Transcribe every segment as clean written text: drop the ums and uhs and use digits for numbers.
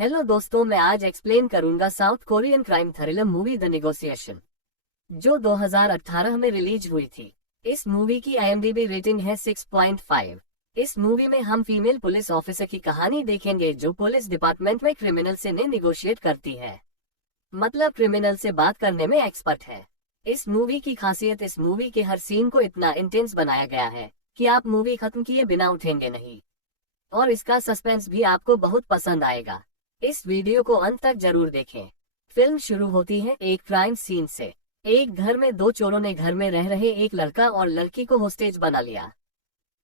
Hello दोस्तों, मैं आज एक्सप्लेन करूंगा south Korean crime thriller movie the negotiation, जो 2018 में रिलीज हुई थी। इस मूवी की IMDb रेटिंग है 6.5। इस मूवी में हम फीमेल पुलिस ऑफिसर की कहानी देखेंगे जो पुलिस डिपार्टमेंट में क्रिमिनल से नेगोशिएट करती है, मतलब क्रिमिनल से बात करने में एक्सपर्ट है। इस मूवी की खासियत, इस मूवी के हर सीन को इतना इंटेंस बनाया गया है कि आप मूवी खत्म किए बिना उठेंगे नहीं, और इसका सस्पेंस भी आपको बहुत पसंद आएगा। इस वीडियो को अंत तक जरूर देखें। फिल्म शुरू होती है एक क्राइम सीन से। एक घर में दो चोरों ने घर में रह रहे एक लड़का और लड़की को होस्टेज बना लिया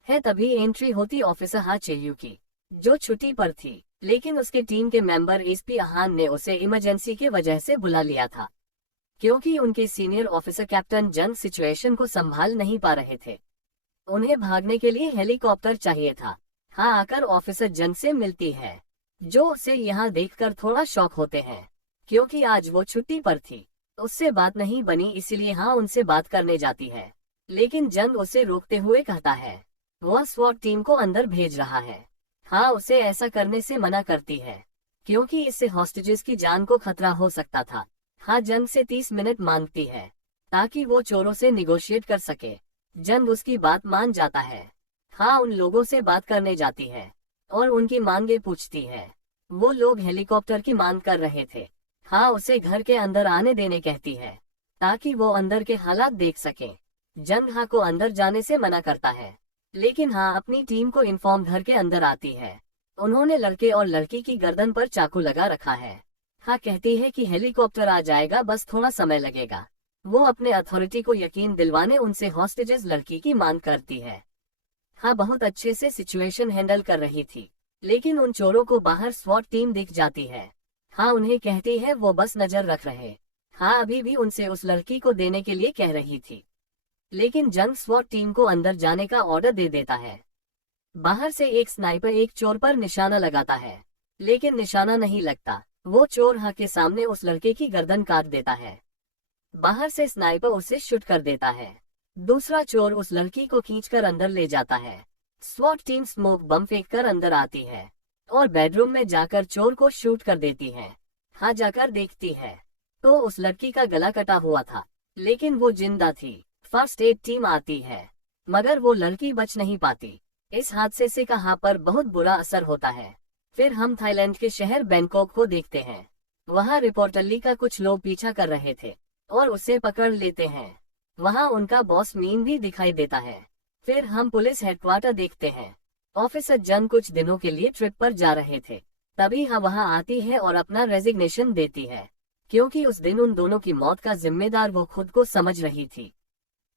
है। तभी एंट्री होती ऑफिसर हा चेयू की, जो छुट्टी पर थी, लेकिन उसके टीम के मेंबर एसपी अहान ने उसे इमरजेंसी के वजह से बुला लिया था, क्योंकि उनके सीनियर ऑफिसर कैप्टन जंग सिचुएशन को संभाल नहीं पा रहे थे। उन्हें भागने के लिए हेलीकॉप्टर चाहिए था। हाँ आकर ऑफिसर जंग से मिलती है, जो उसे यहाँ देखकर थोड़ा शॉक होते हैं, क्योंकि आज वो छुट्टी पर थी। उससे बात नहीं बनी, इसलिए हाँ उनसे बात करने जाती है, लेकिन जंग उसे रोकते हुए कहता है वह स्वॉट टीम को अंदर भेज रहा है। हाँ उसे ऐसा करने से मना करती है, क्योंकि इससे हॉस्टेजेस की जान को खतरा हो सकता था। हाँ जंग से 30 मिनट मांगती है ताकि वो चोरों से निगोशिएट कर सके। जंग उसकी बात मान जाता है। हाँ उन लोगों से बात करने जाती है और उनकी मांगे पूछती है। वो लोग हेलीकॉप्टर की मांग कर रहे थे। हाँ उसे घर के अंदर आने देने कहती है ताकि वो अंदर के हालात देख सके। जंग हाँ को अंदर जाने से मना करता है, लेकिन हाँ अपनी टीम को इन्फॉर्म घर के अंदर आती है। उन्होंने लड़के और लड़की की गर्दन पर चाकू लगा रखा है। हाँ कहती है कि हेलीकॉप्टर आ जाएगा, बस थोड़ा समय लगेगा। वो अपने अथॉरिटी को यकीन दिलवाने उनसे हॉस्टेजेस लड़की की मांग करती है। हाँ बहुत अच्छे से सिचुएशन हैंडल कर रही थी, लेकिन उन चोरों को बाहर स्वॉट टीम दिख जाती है। हाँ उन्हें कहती है वो बस नजर रख रहे। हाँ अभी भी उनसे उस लड़की को देने के लिए कह रही थी, लेकिन जंग स्वॉट टीम को अंदर जाने का ऑर्डर दे देता है। बाहर से एक स्नाइपर एक चोर पर निशाना लगाता है, लेकिन निशाना नहीं लगता। वो चोर हाँ के सामने उस लड़के की गर्दन काट देता है। बाहर से स्नाइपर उसे शूट कर देता है। दूसरा चोर उस लड़की को खींचकर अंदर ले जाता है। स्वॉट टीम स्मोक बम फेंककर अंदर आती है और बेडरूम में जाकर चोर को शूट कर देती है। हाँ जाकर देखती है तो उस लड़की का गला कटा हुआ था, लेकिन वो जिंदा थी। फर्स्ट एड टीम आती है, मगर वो लड़की बच नहीं पाती। इस हादसे से कहाँ पर बहुत बुरा असर होता है। फिर हम थाईलैंड के शहर बैंकॉक को देखते हैं। वहाँ रिपोर्टरली का कुछ लोग पीछा कर रहे थे और उसे पकड़ लेते हैं। वहाँ उनका बॉस मीन भी दिखाई देता है। फिर हम पुलिस हेडक्वार्टर देखते हैं। ऑफिसर जंग कुछ दिनों के लिए ट्रिप पर जा रहे थे, तभी हाँ वहाँ आती है और अपना रेजिग्नेशन देती है, क्योंकि उस दिन उन दोनों की मौत का जिम्मेदार वो खुद को समझ रही थी।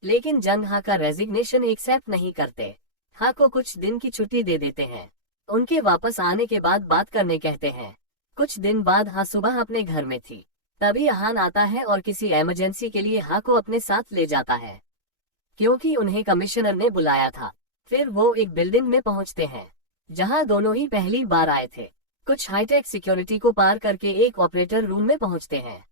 लेकिन जंग हाँ का रेजिग्नेशन एक्सेप्ट नहीं करते। हाँ को कुछ दिन की छुट्टी दे देते हैं। उनके वापस आने के बाद बात करने कहते हैं। कुछ दिन बाद हाँ सुबह अपने घर में थी, तभी अहान आता है और किसी इमरजेंसी के लिए हाँ को अपने साथ ले जाता है, क्योंकि उन्हें कमिश्नर ने बुलाया था। फिर वो एक बिल्डिंग में पहुंचते हैं जहां दोनों ही पहली बार आए थे। कुछ हाईटेक सिक्योरिटी को पार करके एक ऑपरेटर रूम में पहुंचते हैं।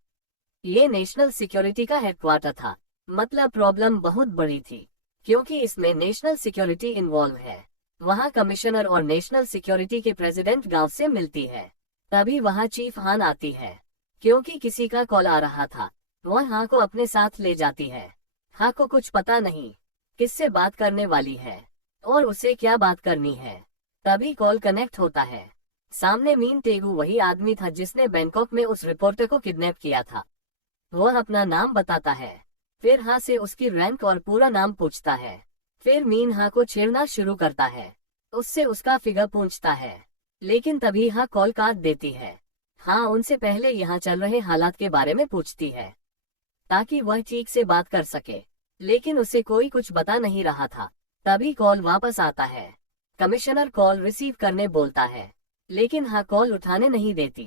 ये नेशनल सिक्योरिटी का हेडक्वार्टर था, मतलब प्रॉब्लम बहुत बड़ी थी, क्योंकि इसमें नेशनल सिक्योरिटी इन्वॉल्व है। वहाँ कमिश्नर और नेशनल सिक्योरिटी के प्रेसिडेंट गांव से मिलती है। तभी वहाँ चीफ हान आती है, क्योंकि किसी का कॉल आ रहा था। वह हाँ को अपने साथ ले जाती है। हाँ को कुछ पता नहीं किससे बात करने वाली है और उसे क्या बात करनी है। तभी कॉल कनेक्ट होता है। सामने मीन टेगू वही आदमी था जिसने बैंकॉक में उस रिपोर्टर को किडनैप किया था। वह अपना नाम बताता है। फिर हाँ से उसकी रैंक और पूरा नाम पूछता है। फिर मीन हाँ को छेड़ना शुरू करता है, उससे उसका फिगर पूछता है, लेकिन तभी हाँ कॉल काट देती है। हाँ उनसे पहले यहाँ चल रहे हालात के बारे में पूछती है ताकि वह ठीक से बात कर सके, लेकिन उसे कोई कुछ बता नहीं रहा था। तभी कॉल वापस आता है। कमिश्नर कॉल रिसीव करने बोलता है, लेकिन हाँ कॉल उठाने नहीं देती,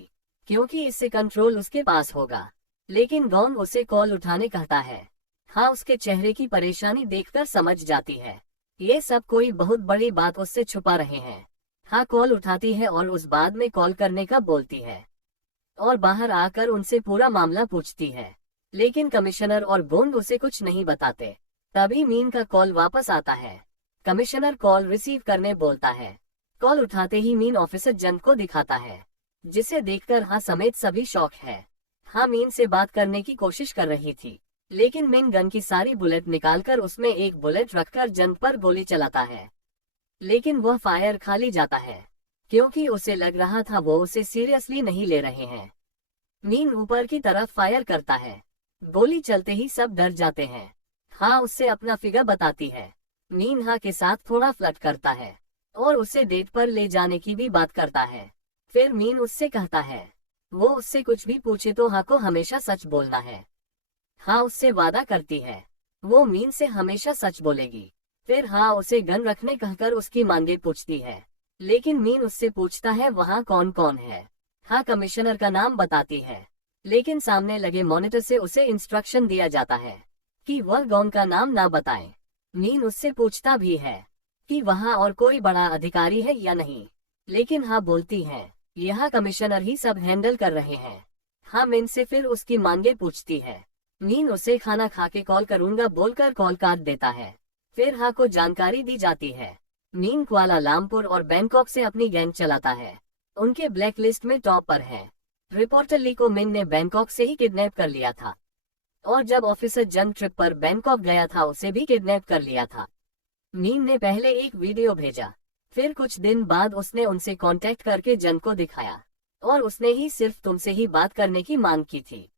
क्योंकि इससे कंट्रोल उसके पास होगा। लेकिन गॉन उसे कॉल उठाने कहता है। हाँ उसके चेहरे की परेशानी देखकर समझ जाती है ये सब कोई बहुत बड़ी बात उससे छुपा रहे हैं। हाँ कॉल उठाती है और उस बाद में कॉल करने का बोलती है और बाहर आकर उनसे पूरा मामला पूछती है, लेकिन कमिश्नर और गोंड उसे कुछ नहीं बताते। तभी मीन का कॉल वापस आता है। कमिश्नर कॉल रिसीव करने बोलता है। कॉल उठाते ही मीन ऑफिसर जंग को दिखाता है। जिसे देखकर हाँ समेत सभी शॉक है। हाँ मीन से बात करने की कोशिश कर रही थी, लेकिन मीन गन की सारी बुलेट निकालकर उसमें एक बुलेट रखकर जन पर गोली चलाता है, लेकिन वह फायर खाली जाता है, क्योंकि उसे लग रहा था वो उसे सीरियसली नहीं ले रहे हैं। मीन ऊपर की तरफ फायर करता है, गोली चलते ही सब डर जाते हैं। हाँ उससे अपना फिगर बताती है। मीन हाँ के साथ थोड़ा फ्लर्ट करता है और उसे डेट पर ले जाने की भी बात करता है। फिर मीन उससे कहता है वो उससे कुछ भी पूछे तो हाँ को हमेशा सच बोलना है। हाँ उससे वादा करती है वो मीन से हमेशा सच बोलेगी। फिर हाँ उसे गन रखने कहकर उसकी मांगे पूछती है, लेकिन मीन उससे पूछता है वहाँ कौन कौन है। हाँ कमिश्नर का नाम बताती है, लेकिन सामने लगे मॉनिटर से उसे इंस्ट्रक्शन दिया जाता है कि वह गॉन का नाम ना बताए। मीन उससे पूछता भी है कि वहाँ और कोई बड़ा अधिकारी है या नहीं, लेकिन हाँ बोलती है यह कमिश्नर ही सब हैंडल कर रहे हैं। हाँ मीन से फिर उसकी मांगे पूछती है। मीन उसे खाना खा के कॉल करूंगा बोलकर कॉल काट देता है। फिर हाँ को जानकारी दी जाती है। मीन कुआलालंपुर और बैंकॉक से अपनी गैंग चलाता है, उनके ब्लैक लिस्ट में टॉप पर है। रिपोर्टर ली को मीन ने बैंकॉक से ही किडनैप कर लिया था, और जब ऑफिसर जंग ट्रिप पर बैंकॉक गया था उसे भी किडनैप कर लिया था। मीन ने पहले एक वीडियो भेजा, फिर कुछ दिन बाद उसने उनसे कांटेक्ट करके जंग को दिखाया, और उसने ही सिर्फ तुमसे ही बात करने की मांग की थी,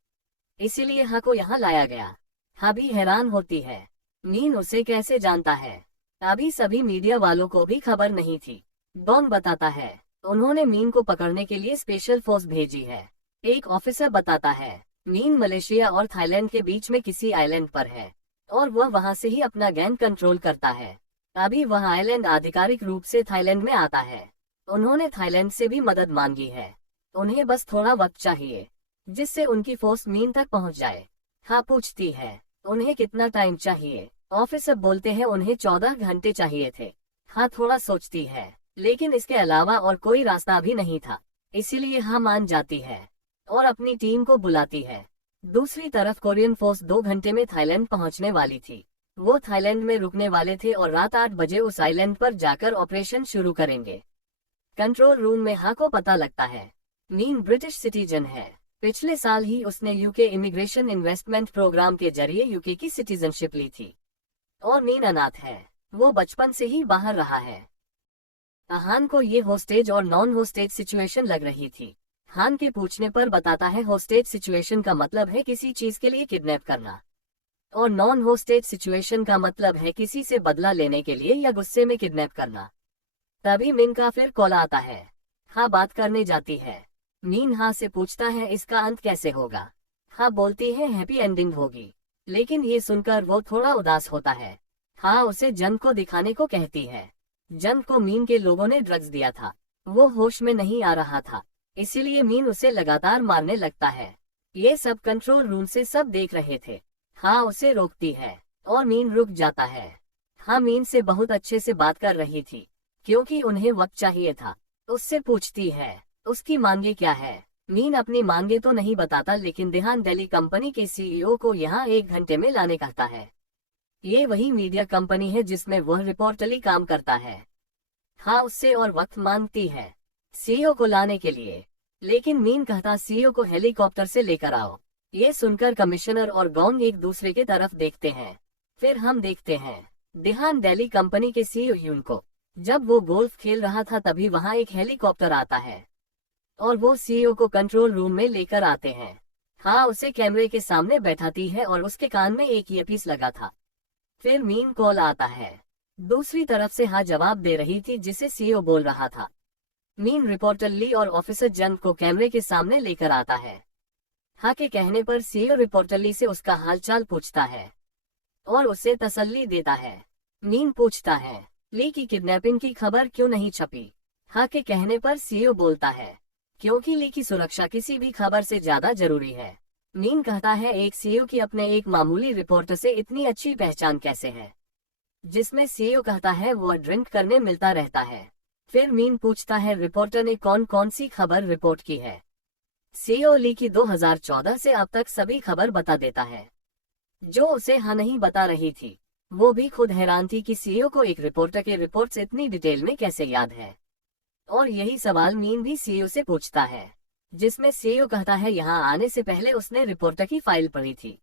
इसीलिए हाँ को यहाँ लाया गया। हाँ भी हैरान होती है मीन उसे कैसे जानता है। अभी सभी मीडिया वालों को भी खबर नहीं थी। डॉन बताता है उन्होंने मीन को पकड़ने के लिए स्पेशल फोर्स भेजी है। एक ऑफिसर बताता है मीन मलेशिया और थाईलैंड के बीच में किसी आइलैंड पर है, और वह वहां से ही अपना गैंग कंट्रोल करता है। अभी वह आइलैंड आधिकारिक रूप से थाईलैंड में आता है। उन्होंने थाईलैंड से भी मदद मांगी है, उन्हें बस थोड़ा वक्त चाहिए जिससे उनकी फोर्स मीन तक पहुंच जाए। हाँ पूछती है उन्हें कितना टाइम चाहिए। ऑफिसर बोलते हैं उन्हें 14 घंटे चाहिए थे। हाँ थोड़ा सोचती है, लेकिन इसके अलावा और कोई रास्ता भी नहीं था, इसीलिए हाँ मान जाती है और अपनी टीम को बुलाती है। दूसरी तरफ कोरियन फोर्स 2 घंटे में थाईलैंड पहुंचने वाली थी। वो थाईलैंड में रुकने वाले थे और रात 8 बजे उस आइलैंड पर जाकर ऑपरेशन शुरू करेंगे। कंट्रोल रूम में हाँ को पता लगता है मीन ब्रिटिश सिटीजन है। पिछले साल ही उसने यूके इमिग्रेशन इन्वेस्टमेंट प्रोग्राम के जरिए यूके की सिटीजनशिप ली थी, और मीन अनाथ है, वो बचपन से ही बाहर रहा है। हान को ये होस्टेज और नॉन होस्टेज सिचुएशन लग रही थी। हान के पूछने पर बताता है होस्टेज सिचुएशन का मतलब है किसी चीज के लिए किडनैप करना, और नॉन होस्टेज सिचुएशन का मतलब है किसी से बदला लेने के लिए या गुस्से में किडनैप करना। तभी मीन का फिर कॉल आता है। हाँ बात करने जाती है। मीन हाँ से पूछता है इसका अंत कैसे होगा। हाँ बोलती है हैप्पी एंडिंग होगी, लेकिन ये सुनकर वो थोड़ा उदास होता है। हाँ उसे जन को दिखाने को कहती है। जन को मीन के लोगों ने ड्रग्स दिया था, वो होश में नहीं आ रहा था, इसीलिए मीन उसे लगातार मारने लगता है। ये सब कंट्रोल रूम से सब देख रहे थे। हाँ उसे रोकती है और मीन रुक जाता है। हाँ मीन से बहुत अच्छे से बात कर रही थी, क्योंकि उन्हें वक्त चाहिए था। उससे पूछती है उसकी मांगे क्या है। मीन अपनी मांगे तो नहीं बताता, लेकिन देहान दिल्ली कंपनी के सीईओ को यहाँ 1 घंटे में लाने कहता है। ये वही मीडिया कंपनी है जिसमें वह रिपोर्टली काम करता है। हाँ उससे और वक्त मांगती है सीईओ को लाने के लिए, लेकिन मीन कहता सीईओ को हेलीकॉप्टर से लेकर आओ। ये सुनकर कमिश्नर और गॉन्ग एक दूसरे की तरफ देखते हैं। फिर हम देखते हैं देहान दिल्ली कंपनी के सीईओ यून को। जब वो गोल्फ खेल रहा था तभी वहाँ एक हेलीकॉप्टर आता है और वो सीईओ को कंट्रोल रूम में लेकर आते हैं। हाँ उसे कैमरे के सामने बैठाती है और उसके कान में एक ईयरपीस लगा था। फिर मीन कॉल आता है। दूसरी तरफ से हाँ जवाब दे रही थी जिसे सीईओ बोल रहा था। मीन रिपोर्टर ली और ऑफिसर जंग को कैमरे के सामने लेकर आता है। हाँ के कहने पर सीईओ रिपोर्टर ली से उसका हालचाल पूछता है और उसे तसल्ली देता है। मीन पूछता है ली की किडनैपिंग की खबर क्यों नहीं छपी। हाँ के कहने पर सीईओ बोलता है क्योंकि ली की सुरक्षा किसी भी खबर से ज्यादा जरूरी है। मीन कहता है एक सीईओ की अपने एक मामूली रिपोर्टर से इतनी अच्छी पहचान कैसे है, जिसमें सीईओ कहता है वो ड्रिंक करने मिलता रहता है। फिर मीन पूछता है रिपोर्टर ने कौन कौन सी खबर रिपोर्ट की है। सीईओ ली की 2014 से अब तक सभी खबर बता देता है, जो उसे हाँ नहीं बता रही थी। वो भी खुद हैरान थी कि सीईओ को एक रिपोर्टर के रिपोर्ट्स इतनी डिटेल में कैसे याद है। और यही सवाल मीन भी सीईओ से पूछता है, जिसमें सीईओ कहता है यहाँ आने से पहले उसने रिपोर्टर की फाइल पढ़ी थी।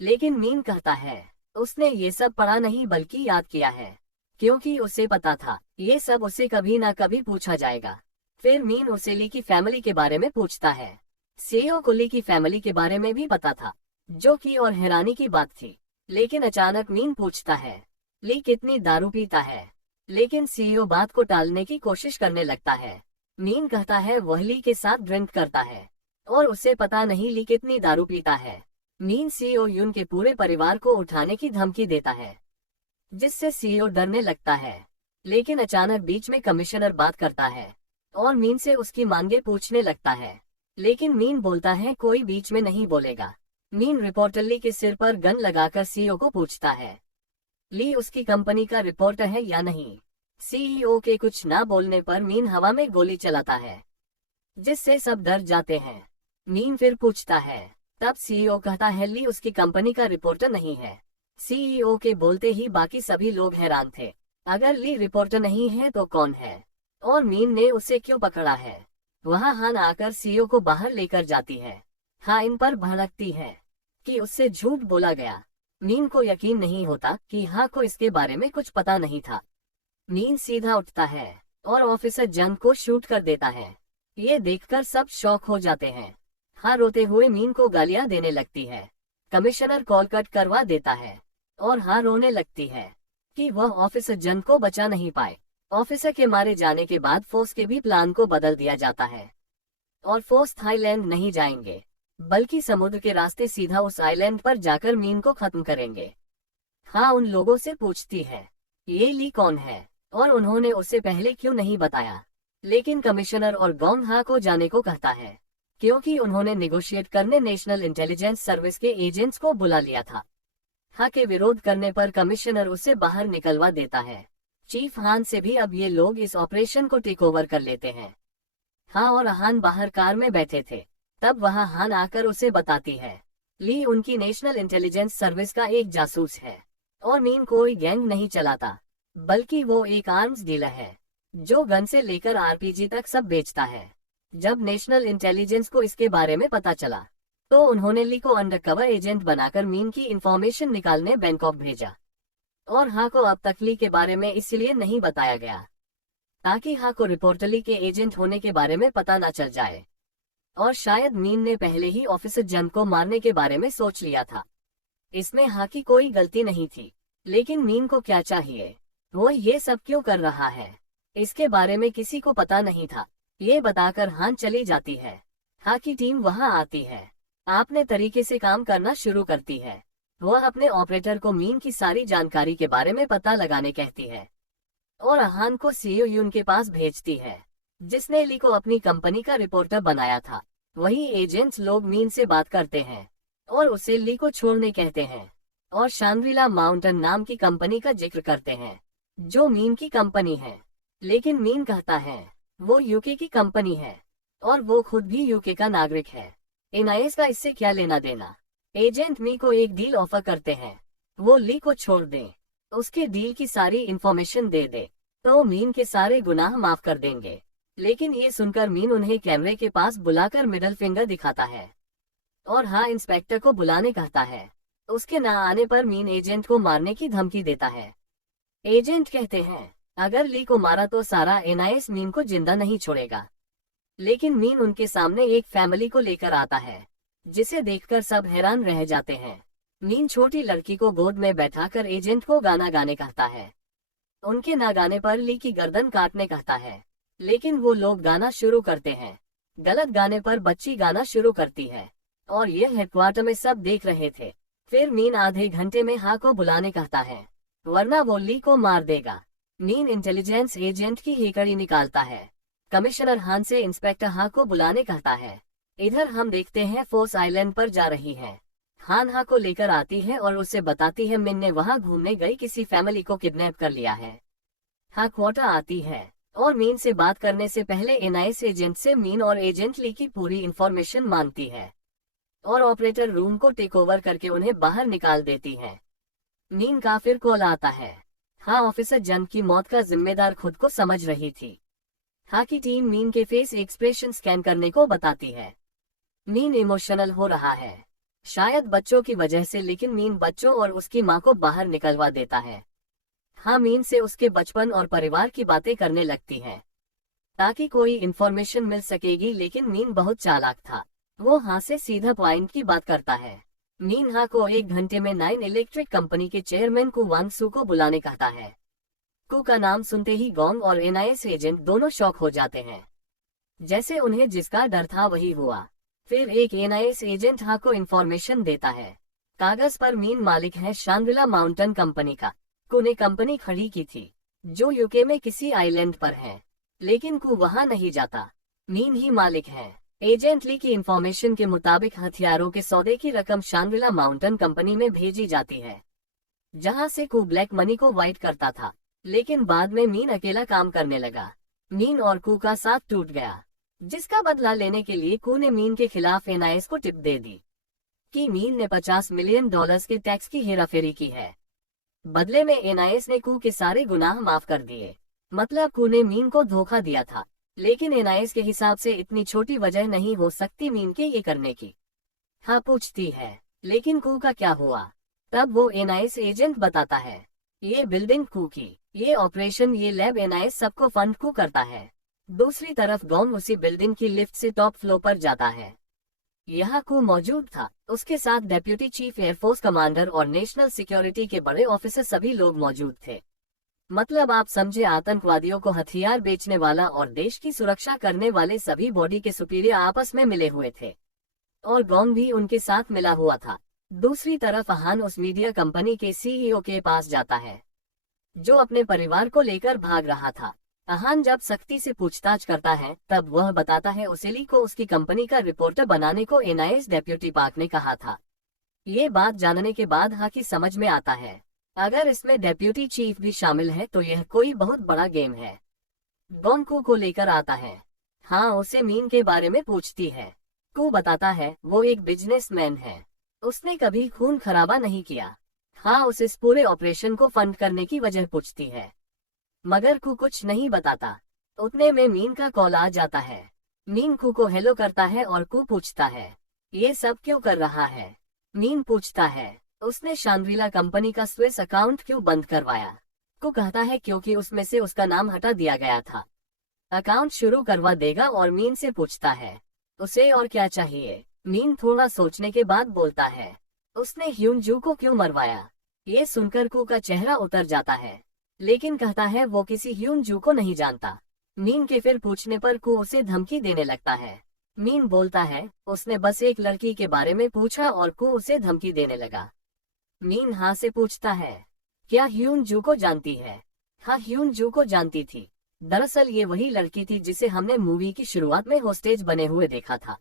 लेकिन मीन कहता है उसने ये सब पढ़ा नहीं बल्कि याद किया है, क्योंकि उसे पता था ये सब उसे कभी ना कभी पूछा जाएगा। फिर मीन उसे ली की फैमिली के बारे में पूछता है। सीईओ को ली की फैमिली के बारे में भी पता था, जो कि और हैरानी की बात थी। लेकिन अचानक मीन पूछता है ली कितनी दारू पीता है, लेकिन सीईओ बात को टालने की कोशिश करने लगता है। मीन कहता है वह ली के साथ ड्रिंक करता है और उसे पता नहीं ली कितनी दारू पीता है। मीन सीईओ यून के पूरे परिवार को उठाने की धमकी देता है, जिससे सीईओ डरने लगता है। लेकिन अचानक बीच में कमिश्नर बात करता है और मीन से उसकी मांगे पूछने लगता है। लेकिन मीन बोलता है कोई बीच में नहीं बोलेगा। मीन रिपोर्टर ली के सिर पर गन लगाकर सीईओ को पूछता है ली उसकी कंपनी का रिपोर्टर है या नहीं। सीईओ के कुछ ना बोलने पर मीन हवा में गोली चलाता है, जिससे सब डर जाते हैं। मीन फिर पूछता है, तब सीईओ कहता है ली उसकी कंपनी का रिपोर्टर नहीं है। सीईओ के बोलते ही बाकी सभी लोग हैरान थे। अगर ली रिपोर्टर नहीं है तो कौन है, और मीन ने उसे क्यों पकड़ा है। वहाँ हान आकर सीईओ को बाहर लेकर जाती है। हाँ इन पर भड़कती है कि उससे झूठ बोला गया। मीन को यकीन नहीं होता कि हाँ को इसके बारे में कुछ पता नहीं था। मीन सीधा उठता है और ऑफिसर जंग को शूट कर देता है। ये देखकर सब शॉक हो जाते हैं। हाँ रोते हुए मीन को गालियां देने लगती है। कमिश्नर कॉल कट करवा देता है और हाँ रोने लगती है कि वह ऑफिसर जंग को बचा नहीं पाए। ऑफिसर के मारे जाने के बाद फोर्स के भी प्लान को बदल दिया जाता है और फोर्स थाईलैंड नहीं जाएंगे, बल्कि समुद्र के रास्ते सीधा उस आइलैंड पर जाकर मीन को खत्म करेंगे। हाँ उन लोगों से पूछती है ये ली कौन है और उन्होंने उससे पहले क्यों नहीं बताया। लेकिन कमिश्नर और गोंग हा को जाने को कहता है, क्योंकि उन्होंने निगोशिएट करने नेशनल इंटेलिजेंस सर्विस के एजेंट्स को बुला लिया था। हा के विरोध करने पर कमिश्नर उसे बाहर निकलवा देता है। चीफ हान से भी अब ये लोग इस ऑपरेशन को टेक ओवर कर लेते हैं। हाँ और हान बाहर कार में बैठे थे, तब वहाँ हान आकर उसे बताती है ली उनकी नेशनल इंटेलिजेंस सर्विस का एक जासूस है और मीन कोई गैंग नहीं चलाता, बल्कि वो एक आर्म्स डीलर है जो गन से लेकर आरपीजी तक सब बेचता है। जब नेशनल इंटेलिजेंस को इसके बारे में पता चला तो उन्होंने ली को अंडरकवर एजेंट बनाकर मीन की इंफॉर्मेशन निकालने बैंकॉक भेजा। और हाँ को अब तक ली के बारे में इसलिए नहीं बताया गया ताकि हाँ को रिपोर्टली के एजेंट होने के बारे में पता न चल जाए। और शायद मीन ने पहले ही ऑफिसर जंग को मारने के बारे में सोच लिया था। इसमें हाँ की कोई गलती नहीं थी, लेकिन मीन को क्या चाहिए, वो ये सब क्यों कर रहा है, इसके बारे में किसी को पता नहीं था। ये बताकर हान चली जाती है। हाँ की टीम वहाँ आती है, अपने तरीके से काम करना शुरू करती है। वह अपने ऑपरेटर को मीन की सारी जानकारी के बारे में पता लगाने कहती है और हान को सीईओ यून के पास भेजती है, जिसने ली को अपनी कंपनी का रिपोर्टर बनाया था। वही एजेंट्स लोग मीन से बात करते हैं और उसे ली को छोड़ने कहते हैं और शांग्रीला माउंटेन नाम की कंपनी का जिक्र करते हैं, जो मीन की कंपनी है। लेकिन मीन कहता है वो यूके की कंपनी है और वो खुद भी यूके का नागरिक है। एनआईएस का इससे क्या लेना देना। एजेंट मी को एक डील ऑफर करते हैं, वो ली को छोड़ दे, उसके डील की सारी इंफॉर्मेशन दे दे तो मीन के सारे गुनाह माफ कर देंगे। लेकिन ये सुनकर मीन उन्हें कैमरे के पास बुलाकर मिडल फिंगर दिखाता है और हाँ इंस्पेक्टर को बुलाने कहता है। उसके ना आने पर मीन एजेंट को मारने की धमकी देता है। एजेंट कहते हैं अगर ली को मारा तो सारा एनआईएस मीन को जिंदा नहीं छोड़ेगा। लेकिन मीन उनके सामने एक फैमिली को लेकर आता है, जिसे देखकर सब हैरान रह जाते हैं। मीन छोटी लड़की को गोद में बैठाकर एजेंट को गाना गाने कहता है। उनके ना गाने पर ली की गर्दन काटने कहता है, लेकिन वो लोग गाना शुरू करते हैं। गलत गाने पर बच्ची गाना शुरू करती है और ये हेडक्वार्टर में सब देख रहे थे। फिर मीन आधे घंटे में हाँ को बुलाने कहता है, वरना वो ली को मार देगा। मीन इंटेलिजेंस एजेंट की हेकड़ी निकालता है। कमिश्नर हान से इंस्पेक्टर हाँ को बुलाने कहता है। इधर हम देखते हैं फोर्स आइलैंड पर जा रही है। हान हाँ को लेकर आती है और उसे बताती है मिन ने वहाँ घूमने गई किसी फैमिली को किडनैप कर लिया है। हाँ क्वार्टर आती है और मीन से बात करने से पहले एनआईएस एजेंट से मीन और एजेंट ली की पूरी इंफॉर्मेशन मांगती है और ऑपरेटर रूम को टेक ओवर करके उन्हें बाहर निकाल देती है। मीन का फिर कॉल आता है। हाँ ऑफिसर जंग की मौत का जिम्मेदार खुद को समझ रही थी। हाँ की टीम मीन के फेस एक्सप्रेशन स्कैन करने को बताती है। मीन इमोशनल हो रहा है, शायद बच्चों की वजह से, लेकिन मीन बच्चों और उसकी माँ को बाहर निकलवा देता है। हाँ मीन से उसके बचपन और परिवार की बातें करने लगती है ताकि कोई इन्फॉर्मेशन मिल सकेगी, लेकिन मीन बहुत चालाक था। वो हाँ से सीधा पॉइंट की बात करता है। मीन हाँ को 1 घंटे में 9 इलेक्ट्रिक कंपनी के चेयरमैन कु वांगसू को बुलाने कहता है। कु का नाम सुनते ही गोंग और एनआईएस एजेंट दोनों शॉक हो जाते हैं, जैसे उन्हें जिसका डर था वही हुआ। फिर एक एनआईएस एजेंट हाँ को इन्फॉर्मेशन देता है। कागज पर मीन मालिक है शांग्रिला माउंटेन कंपनी का। कु ने कंपनी खड़ी की थी जो यूके में किसी आइलैंड पर है, लेकिन कु वहां नहीं जाता। मीन ही मालिक है। एजेंट ली की इंफॉर्मेशन के मुताबिक हथियारों के सौदे की रकम शांग्रिला माउंटेन कंपनी में भेजी जाती है, जहां से कु ब्लैक मनी को वाइट करता था। लेकिन बाद में मीन अकेला काम करने लगा। मीन और कु का साथ टूट गया, जिसका बदला लेने के लिए कु ने मीन के खिलाफ एनआईएस को टिप दे दी कि मीन ने $50 मिलियन के टैक्स की हेराफेरी की है। बदले में एनआईएस ने कु के सारे गुनाह माफ कर दिए। मतलब कु ने मीन को धोखा दिया था, लेकिन एनआईएस के हिसाब से इतनी छोटी वजह नहीं हो सकती मीन के ये करने की। हाँ पूछती है, लेकिन कु का क्या हुआ? तब वो एनआईएस एजेंट बताता है, ये बिल्डिंग कु की, ये ऑपरेशन, ये लैब एनआईएस सबको फंड कु करता है। दूसरी तरफ गोंग उसी बिल्डिंग की लिफ्ट से टॉप फ्लोर पर जाता है। यहाँ कु मौजूद था, उसके साथ डेप्यूटी चीफ एयरफोर्स कमांडर और नेशनल सिक्योरिटी के बड़े ऑफिसर, सभी लोग मौजूद थे। मतलब आप समझे, आतंकवादियों को हथियार बेचने वाला और देश की सुरक्षा करने वाले सभी बॉडी के सुपीरियर आपस में मिले हुए थे, और गोंग भी उनके साथ मिला हुआ था। दूसरी तरफ अहान उस मीडिया कंपनी के सीईओ के पास जाता है जो अपने परिवार को लेकर भाग रहा था। अहान जब सख्ती से पूछताछ करता है तब वह बताता है उसेली को उसकी कंपनी का रिपोर्टर बनाने को एनआईएस डेप्यूटी पार्क ने कहा था। ये बात जानने के बाद हाकी समझ में आता है, अगर इसमें डेप्यूटी चीफ भी शामिल है तो यह कोई बहुत बड़ा गेम है। गोंग कु को लेकर आता है। हाँ उसे मीन के बारे में पूछती है। कु बताता है वो एक बिजनेसमैन है, उसने कभी खून खराबा नहीं किया। हाँ उसे इस पूरे ऑपरेशन को फंड करने की वजह पूछती है, मगर कु कुछ नहीं बताता। उतने में मीन का कॉल आ जाता है। मीन कु को हेलो करता है और कु पूछता है ये सब क्यों कर रहा है। मीन पूछता है उसने शांग्रिला कंपनी का स्विस अकाउंट क्यों बंद करवाया। कु कहता है क्योंकि उसमें से उसका नाम हटा दिया गया था। अकाउंट शुरू करवा देगा और मीन से पूछता है उसे और क्या चाहिए। मीन थोड़ा सोचने के बाद बोलता है उसने ह्यून जू को क्यों मरवाया। ये सुनकर कु का चेहरा उतर जाता है, लेकिन कहता है वो किसी ह्यून जू को नहीं जानता। मीन के फिर पूछने पर कु उसे धमकी देने लगता है। मीन बोलता है उसने बस एक लड़की के बारे में पूछा और कु उसे धमकी देने लगा। मीन हाँ से पूछता है क्या ह्यून जू को जानती है। हाँ ह्यून जू को जानती थी। दरअसल ये वही लड़की थी जिसे हमने मूवी की शुरुआत में होस्टेज बने हुए देखा था,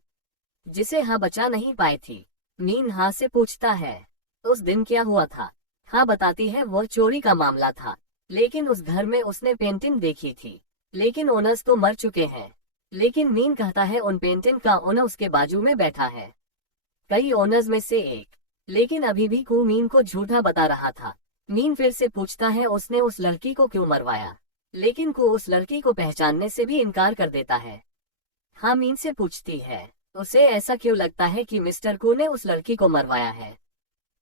जिसे हाँ बचा नहीं पाई थी। मीन हाँ से पूछता है उस दिन क्या हुआ था। हाँ बताती है वो चोरी का मामला था, लेकिन उस घर में उसने पेंटिंग देखी थी, लेकिन ओनर्स तो मर चुके हैं। लेकिन मीन कहता है उन पेंटिंग का ओनर उसके बाजू में बैठा है, कई ओनर्स में से एक। लेकिन अभी भी कु मीन को झूठा बता रहा था। मीन फिर से पूछता है उसने उस लड़की को क्यों मरवाया, लेकिन कु उस लड़की को पहचानने से भी इनकार कर देता है। हाँ मीन से पूछती है उसे ऐसा क्यों लगता है कि मिस्टर कु ने उस लड़की को मरवाया है।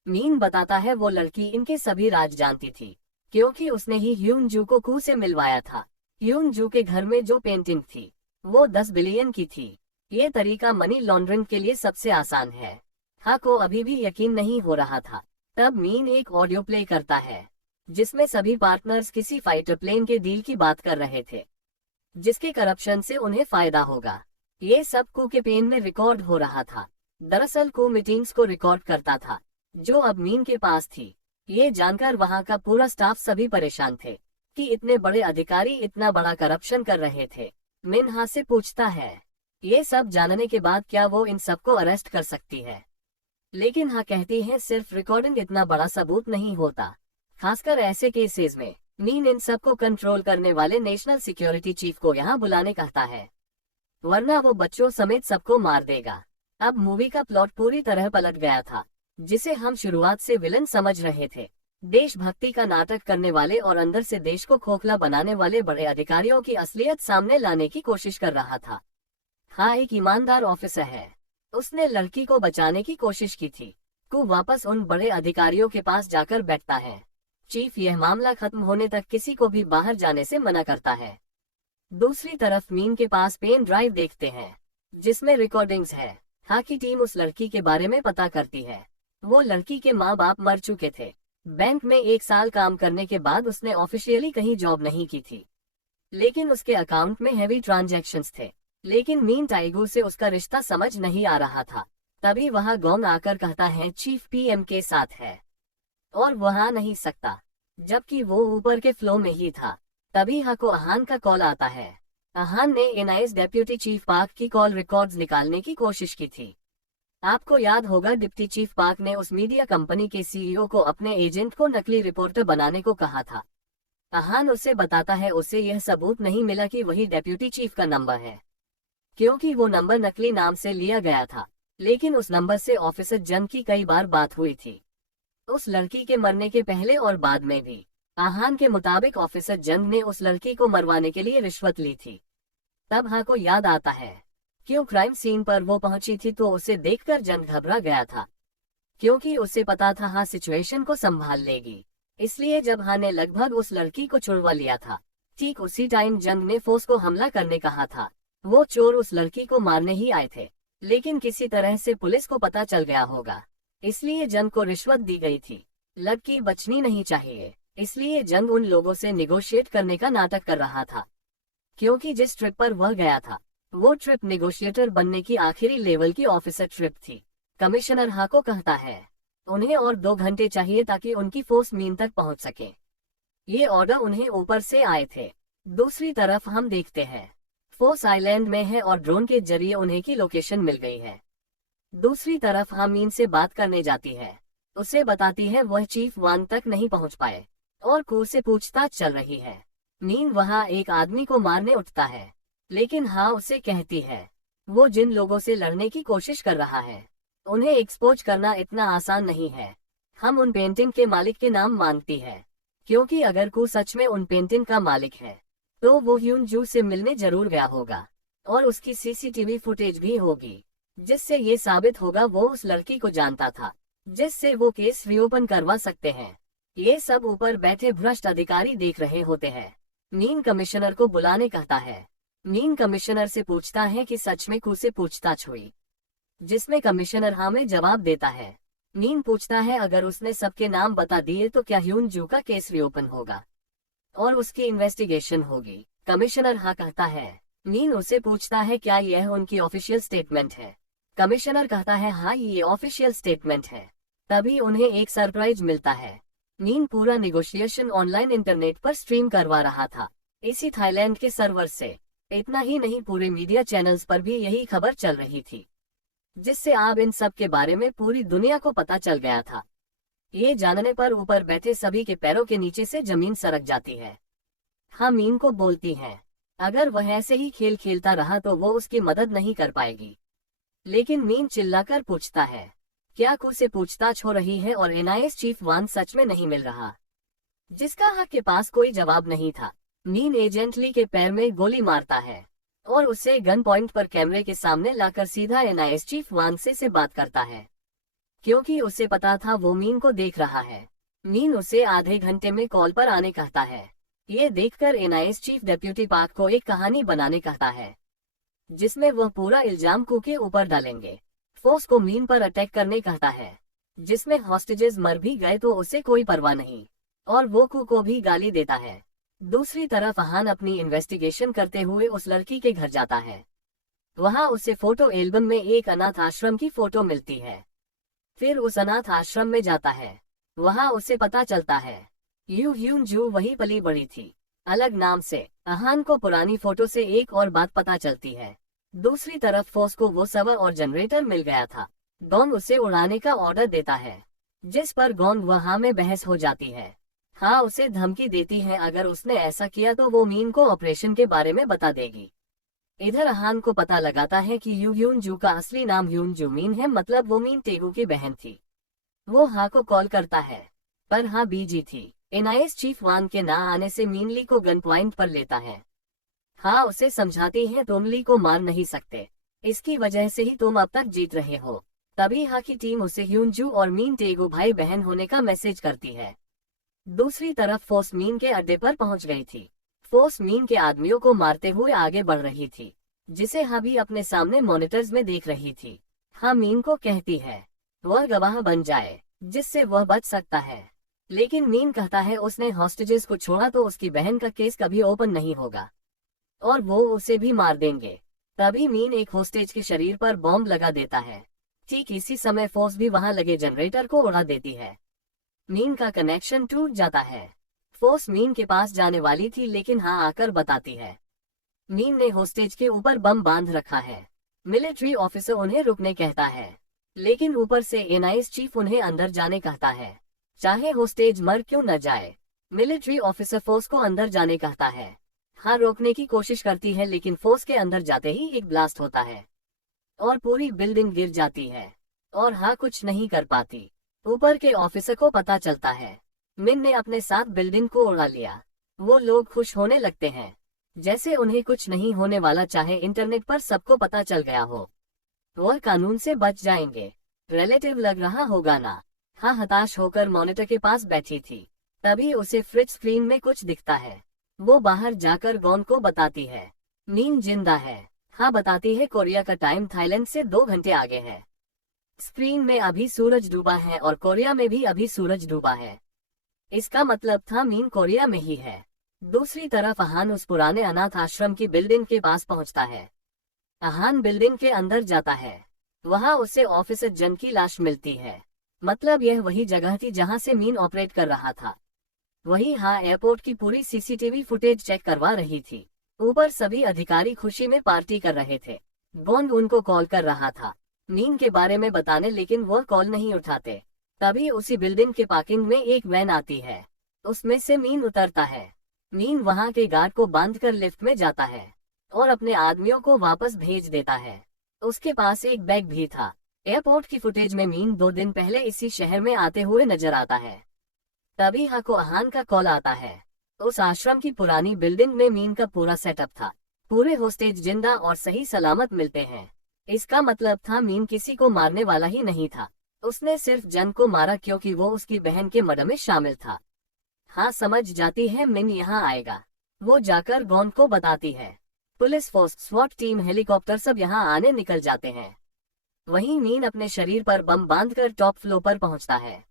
मीन बताता है वो लड़की इनके सभी राज जानती थी, क्योंकि उसने ही ह्यून जू को कु से मिलवाया था। ह्यून जू के घर में जो पेंटिंग थी वो 10 बिलियन की थी। ये तरीका मनी लॉन्ड्रिंग के लिए सबसे आसान है। हाँ को अभी भी यकीन नहीं हो रहा था। तब मीन एक ऑडियो प्ले करता है जिसमें सभी पार्टनर्स किसी फाइटर प्लेन के डील की बात कर रहे थे, जिसके करप्शन से उन्हें फायदा होगा। ये सब कु के पेन में रिकॉर्ड हो रहा था। दरअसल कु मीटिंग्स को रिकॉर्ड करता था जो अब मीन के पास थी। ये जानकर वहां का पूरा स्टाफ सभी परेशान थे कि इतने बड़े अधिकारी इतना बड़ा करप्शन कर रहे थे। मीन हाँ से पूछता है ये सब जानने के बाद क्या वो इन सबको अरेस्ट कर सकती है, लेकिन हाँ कहती है सिर्फ रिकॉर्डिंग इतना बड़ा सबूत नहीं होता, खासकर ऐसे केसेस में। मीन इन सबको कंट्रोल करने वाले नेशनल सिक्योरिटी चीफ को यहाँ बुलाने कहता है, वरना वो बच्चों समेत सबको मार देगा। अब मूवी का प्लॉट पूरी तरह पलट गया था। जिसे हम शुरुआत से विलन समझ रहे थे, देशभक्ति का नाटक करने वाले और अंदर से देश को खोखला बनाने वाले बड़े अधिकारियों की असलियत सामने लाने की कोशिश कर रहा था। हाँ, एक ईमानदार ऑफिसर है। उसने लड़की को बचाने की कोशिश की थी। कू वापस उन बड़े अधिकारियों के पास जाकर बैठता है। चीफ यह मामला खत्म होने तक किसी को भी बाहर जाने से मना करता है। दूसरी तरफ मीन के पास पेन ड्राइव देखते हैं जिसमें रिकॉर्डिंग्स है। हाँ की टीम उस लड़की के बारे में पता करती है। वो लड़की के माँ बाप मर चुके थे। बैंक में 1 साल काम करने के बाद उसने ऑफिशियली कहीं जॉब नहीं की थी, लेकिन उसके अकाउंट में हैवी ट्रांजैक्शंस थे। लेकिन मीन टाइगू से उसका रिश्ता समझ नहीं आ रहा था। तभी वहां गोंग आकर कहता है चीफ पीएम के साथ है और वहां नहीं सकता, जबकि वो ऊपर के फ्लो में ही था। तभी हा को अहान का कॉल आता है। अहान ने एनआईएस डेप्यूटी चीफ पार्क की कॉल रिकॉर्ड्स निकालने की कोशिश की थी। आपको याद होगा डिप्टी चीफ पार्क ने उस मीडिया कंपनी के सीईओ को अपने एजेंट को नकली रिपोर्टर बनाने को कहा था। अहान उसे बताता है उसे यह सबूत नहीं मिला कि वही डेप्यूटी चीफ का नंबर है, क्योंकि वो नंबर नकली नाम से लिया गया था। लेकिन उस नंबर से ऑफिसर जंग की कई बार बात हुई थी, उस लड़की के मरने के पहले और बाद में भी। आहान के मुताबिक ऑफिसर जंग ने उस लड़की को मरवाने के लिए रिश्वत ली थी। तब हा को याद आता है क्यों क्राइम सीन पर वो पहुंची थी तो उसे देखकर जंग घबरा गया था, क्योंकि उसे पता था हा सिचुएशन को संभाल लेगी। इसलिए जब हा ने लगभग उस लड़की को छुड़वा लिया था, ठीक उसी टाइम जंग ने फोर्स को हमला करने कहा था। वो चोर उस लड़की को मारने ही आए थे, लेकिन किसी तरह से पुलिस को पता चल गया होगा, इसलिए जंग को रिश्वत दी गई थी। लड़की बचनी नहीं चाहिए, इसलिए जंग उन लोगों से निगोशिएट करने का नाटक कर रहा था। क्योंकि जिस ट्रिप पर वह गया था वो ट्रिप निगोशिएटर बनने की आखिरी लेवल की ऑफिसर ट्रिप थी। कमिश्नर हा को कहता है उन्हें और 2 घंटे चाहिए ताकि उनकी फोर्स मीन तक पहुंच सके। ये ऑर्डर उन्हें ऊपर से आए थे। दूसरी तरफ हम देखते हैं फोर्स आइलैंड में है और ड्रोन के जरिए उन्हें की लोकेशन मिल गई है। दूसरी तरफ हम मीन से बात करने जाती है। उसे बताती है वह चीफ वांग तक नहीं पहुंच पाए और कू से पूछताछ चल रही है। मीन वहां एक आदमी को मारने उठता है, लेकिन हाँ उसे कहती है वो जिन लोगों से लड़ने की कोशिश कर रहा है उन्हें एक्सपोज करना इतना आसान नहीं है। हम उन पेंटिंग के मालिक के नाम मांगती है, क्योंकि अगर कू सच में उन पेंटिंग का मालिक है तो वो ह्यून जू से मिलने जरूर गया होगा और उसकी सीसीटीवी फुटेज भी होगी, जिससे ये साबित होगा वो उस लड़की को जानता था, जिससे वो केस रीओपन करवा सकते हैं। ये सब ऊपर बैठे भ्रष्ट अधिकारी देख रहे होते हैं। मीन कमिश्नर को बुलाने कहता है। मीन कमिश्नर से पूछता है कि सच में कू से पूछताछ हुई, जिसमें कमिश्नर हाँ में जवाब देता है। मीन पूछता है अगर उसने सबके नाम बता दिए तो क्या ह्यून जू का केस रीओपन होगा और उसकी इन्वेस्टिगेशन होगी। कमिश्नर हाँ कहता है। मीन उसे पूछता है क्या यह उनकी ऑफिशियल स्टेटमेंट है। कमिश्नर कहता है हाँ ये ऑफिशियल स्टेटमेंट है। तभी उन्हें एक सरप्राइज मिलता है। मीन पूरा निगोशिएशन ऑनलाइन इंटरनेट पर स्ट्रीम करवा रहा था, इसी थाईलैंड के सर्वर से। इतना ही नहीं, पूरे मीडिया चैनल्स पर भी यही खबर चल रही थी, जिससे अब इन सब के बारे में पूरी दुनिया को पता चल गया था। ये जानने पर ऊपर बैठे सभी के पैरों के नीचे से जमीन सरक जाती है। हाँ मीन को बोलती हैं अगर वह ऐसे ही खेल खेलता रहा तो वो उसकी मदद नहीं कर पाएगी। लेकिन मीन चिल्लाकर पूछता है क्या कू से पूछताछ हो रही है और एनआईएस चीफ वान सच में नहीं मिल रहा, जिसका हक के पास कोई जवाब नहीं था। मीन एजेंट ली के पैर में गोली मारता है और उसे गन पॉइंट पर कैमरे के सामने लाकर सीधा एनआईएस चीफ वान से बात करता है, क्योंकि उसे पता था वो मीन को देख रहा है। मीन उसे आधे घंटे में कॉल पर आने कहता है। ये देखकर एनआईएस चीफ डेप्यूटी पार्क को एक कहानी बनाने कहता है, जिसमें वह पूरा इल्जाम कू के ऊपर डालेंगे। फोर्स को मीन पर अटैक करने कहता है, जिसमें हॉस्टेजेस मर भी गए तो उसे कोई परवाह नहीं, और वो कू को भी गाली देता है। दूसरी तरफ अहान अपनी इन्वेस्टिगेशन करते हुए उस लड़की के घर जाता है। वहां उसे फोटो एल्बम में एक अनाथ आश्रम की फोटो मिलती है। फिर उस अनाथ आश्रम में जाता है। वहां उसे पता चलता है यू ह्यून जू वही पली बड़ी थी, अलग नाम से। अहान को पुरानी फोटो से एक और बात पता चलती है। दूसरी तरफ फोर्स को वो सवर और जनरेटर मिल गया था। गोंग उसे उड़ाने का ऑर्डर देता है, जिस पर गोंग वहां में बहस हो जाती है। हाँ उसे धमकी देती है अगर उसने ऐसा किया तो वो मीन को ऑपरेशन के बारे में बता देगी। इधर अहान को पता लगाता है कि यू ह्यून जू का असली नाम ह्यून जू मीन है, मतलब वो मीन टेगू की बहन थी। वो हा को कॉल करता है। पर हाँ बीजी थी। एनआईएस चीफ वांग के ना आने से मीन ली को गन पॉइंट पर लेता है। हाँ उसे समझाती है तुम ली को मार नहीं सकते, इसकी वजह से ही तुम अब तक जीत रहे हो। तभी हाँ की टीम उसे ह्यूनजू और मीन टेगु भाई बहन होने का मैसेज करती है। दूसरी तरफ फोर्स मीन के अड्डे पर पहुंच गई थी। फोर्स मीन के आदमियों को मारते हुए आगे बढ़ रही थी, जिसे हाँ भी अपने सामने मॉनिटर्स में देख रही थी। हाँ मीन को कहती है वह गवाह बन जाए जिससे वह बच सकता है, लेकिन मीन कहता है उसने हॉस्टेजेस को छोड़ा तो उसकी बहन का केस कभी ओपन नहीं होगा और वो उसे भी मार देंगे। तभी मीन एक होस्टेज के शरीर पर बॉम्ब लगा देता है। ठीक इसी समय फोर्स भी वहां लगे जनरेटर को उड़ा देती है। मीन का कनेक्शन टूट जाता है। फोर्स मीन के पास जाने वाली थी लेकिन हाँ आकर बताती है मीन ने होस्टेज के ऊपर बम बांध रखा है। मिलिट्री ऑफिसर उन्हें रुकने कहता है, लेकिन ऊपर से एनआईएस चीफ उन्हें अंदर जाने कहता है, चाहे होस्टेज मर क्यों न जाए। मिलिट्री ऑफिसर फोर्स को अंदर जाने कहता है। हाँ रोकने की कोशिश करती है लेकिन फोर्स के अंदर जाते ही एक ब्लास्ट होता है और पूरी बिल्डिंग गिर जाती है और हाँ कुछ नहीं कर पाती। ऊपर के ऑफिसर को पता चलता है मिन ने अपने साथ बिल्डिंग को उड़ा लिया। वो लोग खुश होने लगते हैं, जैसे उन्हें कुछ नहीं होने वाला, चाहे इंटरनेट पर सबको पता चल गया हो। वह कानून से बच जाएंगे। रिलेटिव लग रहा होगा ना। हाँ हताश होकर मॉनिटर के पास बैठी थी। तभी उसे फ्रिज स्क्रीन में कुछ दिखता है। वो बाहर जाकर गॉन को बताती है मीन जिंदा है। हाँ बताती है कोरिया का टाइम थाईलैंड से 2 घंटे आगे है। स्क्रीन में अभी सूरज डूबा है और कोरिया में भी अभी सूरज डूबा है। इसका मतलब था मीन कोरिया में ही है। दूसरी तरफ अहान उस पुराने अनाथ आश्रम की बिल्डिंग के पास पहुंचता है। अहान बिल्डिंग के अंदर जाता है। वहां उसे ऑफिसर जन की लाश मिलती है। मतलब यह वही जगह थी जहां से मीन ऑपरेट कर रहा था। वही हाँ एयरपोर्ट की पूरी सीसीटीवी फुटेज चेक करवा रही थी। ऊपर सभी अधिकारी खुशी में पार्टी कर रहे थे। बॉन्ड उनको कॉल कर रहा था मीन के बारे में बताने, लेकिन वह कॉल नहीं उठाते। तभी उसी बिल्डिंग के पार्किंग में एक वैन आती है। उसमें से मीन उतरता है। मीन वहां के गार्ड को बांधकर लिफ्ट में जाता है और अपने आदमियों को वापस भेज देता है। उसके पास एक बैग भी था। एयरपोर्ट की फुटेज में मीन 2 दिन पहले इसी शहर में आते हुए नजर आता है। तभी हाँ को अहान का कॉल आता है। उस आश्रम की पुरानी बिल्डिंग में मीन का पूरा सेटअप था। पूरे होस्टेज जिंदा और सही सलामत मिलते हैं। इसका मतलब था मीन किसी को मारने वाला ही नहीं था। उसने सिर्फ जन को मारा क्योंकि वो उसकी बहन के मर्डर में शामिल था। हाँ समझ जाती है मिन यहाँ आएगा। वो जाकर गॉन को बताती है। पुलिस फोर्स, स्वॉट टीम, हेलीकॉप्टर सब यहाँ आने निकल जाते हैं। वहीं मीन अपने शरीर पर बम बांधकर टॉप फ्लोर पर पहुंचता है।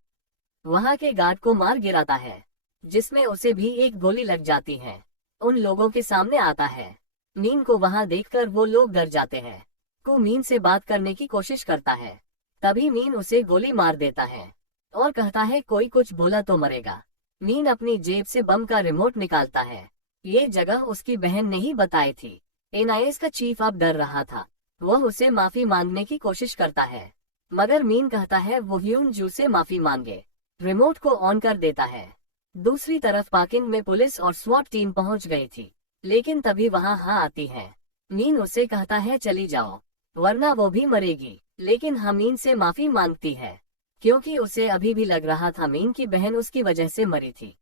वहां के गार्ड को मार गिराता है, जिसमें उसे भी एक गोली लग जाती है। उन लोगों के सामने आता है। मीन को वहां देखकर वो लोग डर जाते हैं। को मीन से बात करने की कोशिश करता है। तभी मीन उसे गोली मार देता है और कहता है कोई कुछ बोला तो मरेगा। मीन अपनी जेब से बम का रिमोट निकालता है। ये जगह उसकी बहन ने ही बताई थी। एनआईएस का चीफ अब डर रहा था। वह उसे माफी मांगने की कोशिश करता है, मगर मीन कहता है वो ह्यूनजू से माफी मांगे। रिमोट को ऑन कर देता है। दूसरी तरफ पार्किंग में पुलिस और स्वॉट टीम पहुंच गई थी, लेकिन तभी वहां हाँ आती है। मीन उसे कहता है चली जाओ वरना वो भी मरेगी, लेकिन हाँ मीन से माफी मांगती है क्योंकि उसे अभी भी लग रहा था मीन की बहन उसकी वजह से मरी थी।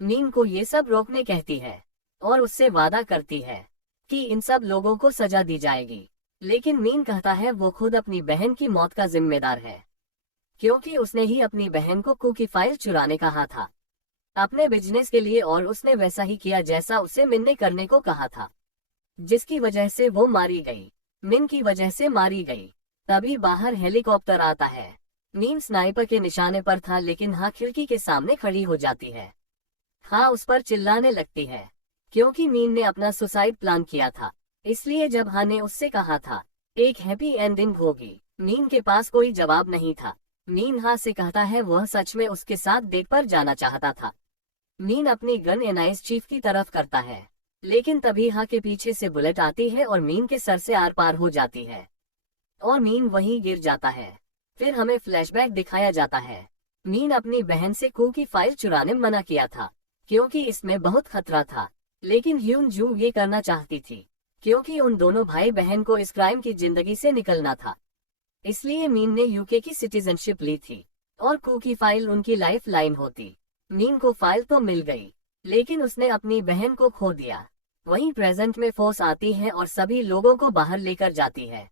मीन को ये सब रोकने कहती है और उससे वादा करती है कि इन सब लोगों को सजा दी जाएगी, लेकिन मीन कहता है वो खुद अपनी बहन की मौत का जिम्मेदार है क्योंकि उसने ही अपनी बहन को कू की फाइल चुराने कहा था अपने बिजनेस के लिए, और उसने वैसा ही किया जैसा उसे मिन ने करने को कहा था, जिसकी वजह से वो मारी गई। मिन की वजह से मारी गई। तभी बाहर हेलीकॉप्टर आता है। मीन स्नाइपर के निशाने पर था, लेकिन हाँ खिड़की के सामने खड़ी हो जाती है। हाँ उस पर चिल्लाने लगती है क्योंकि मीन ने अपना सुसाइड प्लान किया था। इसलिए जब हाँ ने उससे कहा था एक हैप्पी एंडिंग होगी, मीन के पास कोई जवाब नहीं था। मीन हाँ से कहता है वह सच में उसके साथ डेट पर जाना चाहता था। मीन अपनी गन एनआईएस चीफ की तरफ करता है, लेकिन तभी हाँ के पीछे से बुलेट आती है और मीन के सर से आर पार हो जाती है और मीन वहीं गिर जाता है। फिर हमें फ्लैशबैक दिखाया जाता है। मीन अपनी बहन से कू की फाइल चुराने मना किया था क्योंकि इसमें बहुत खतरा था, लेकिन ह्यूनजू ये करना चाहती थी क्योंकि उन दोनों भाई बहन को इस क्राइम की जिंदगी से निकलना था। इसलिए मीन ने यूके की सिटीजनशिप ली थी और कू की फाइल उनकी लाइफ लाइन होती। मीन को फाइल तो मिल गई, लेकिन उसने अपनी बहन को खो दिया। वहीं प्रेजेंट में फोर्स आती है और सभी लोगों को बाहर लेकर जाती है।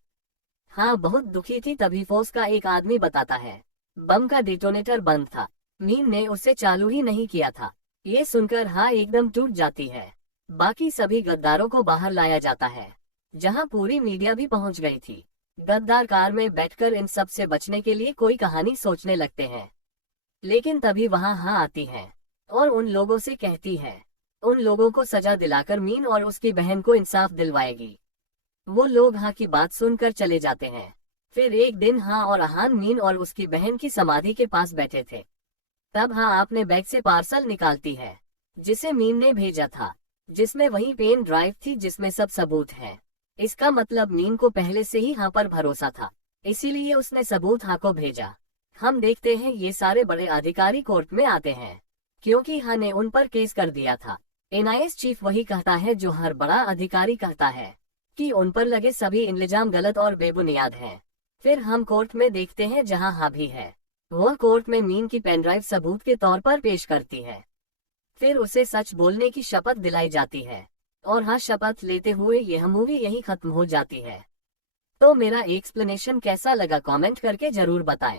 हाँ, बहुत दुखी थी। तभी फोर्स का एक आदमी बताता है बम का डिटोनेटर बंद था, मीन ने उसे चालू ही नहीं किया था। ये सुनकर हाँ एकदम टूट जाती है। बाकी सभी गद्दारों को बाहर लाया जाता है, जहाँ पूरी मीडिया भी पहुंच गई थी। गद्दार कार में बैठकर इन सब से बचने के लिए कोई कहानी सोचने लगते हैं। लेकिन तभी वहाँ हाँ आती है और उन लोगों से कहती है उन लोगों को सजा दिलाकर मीन और उसकी बहन को इंसाफ दिलवाएगी। वो लोग हाँ की बात सुनकर चले जाते हैं। फिर एक दिन हाँ और अहान मीन और उसकी बहन की समाधि के पास बैठे थे। तब हाँ अपने बैग से पार्सल निकालती है जिसे मीन ने भेजा था, जिसमें वही पेन ड्राइव थी जिसमें सब सबूत है। इसका मतलब मीन को पहले से ही हाँ पर भरोसा था, इसीलिए उसने सबूत हाँ को भेजा। हम देखते हैं ये सारे बड़े अधिकारी कोर्ट में आते हैं, क्योंकि हाँ ने उन पर केस कर दिया था। एनआईए चीफ वही कहता है जो हर बड़ा अधिकारी कहता है कि उन पर लगे सभी इल्जाम गलत और बेबुनियाद हैं। फिर हम कोर्ट में देखते हैं जहां हाँ भी है। वह कोर्ट में मीन की पेनड्राइव सबूत के तौर पर पेश करती है। फिर उसे सच बोलने की शपथ दिलाई जाती है और हाँ शपथ लेते हुए यह मूवी यही खत्म हो जाती है। तो मेरा एक्सप्लेनेशन कैसा लगा कमेंट करके जरूर बताएं।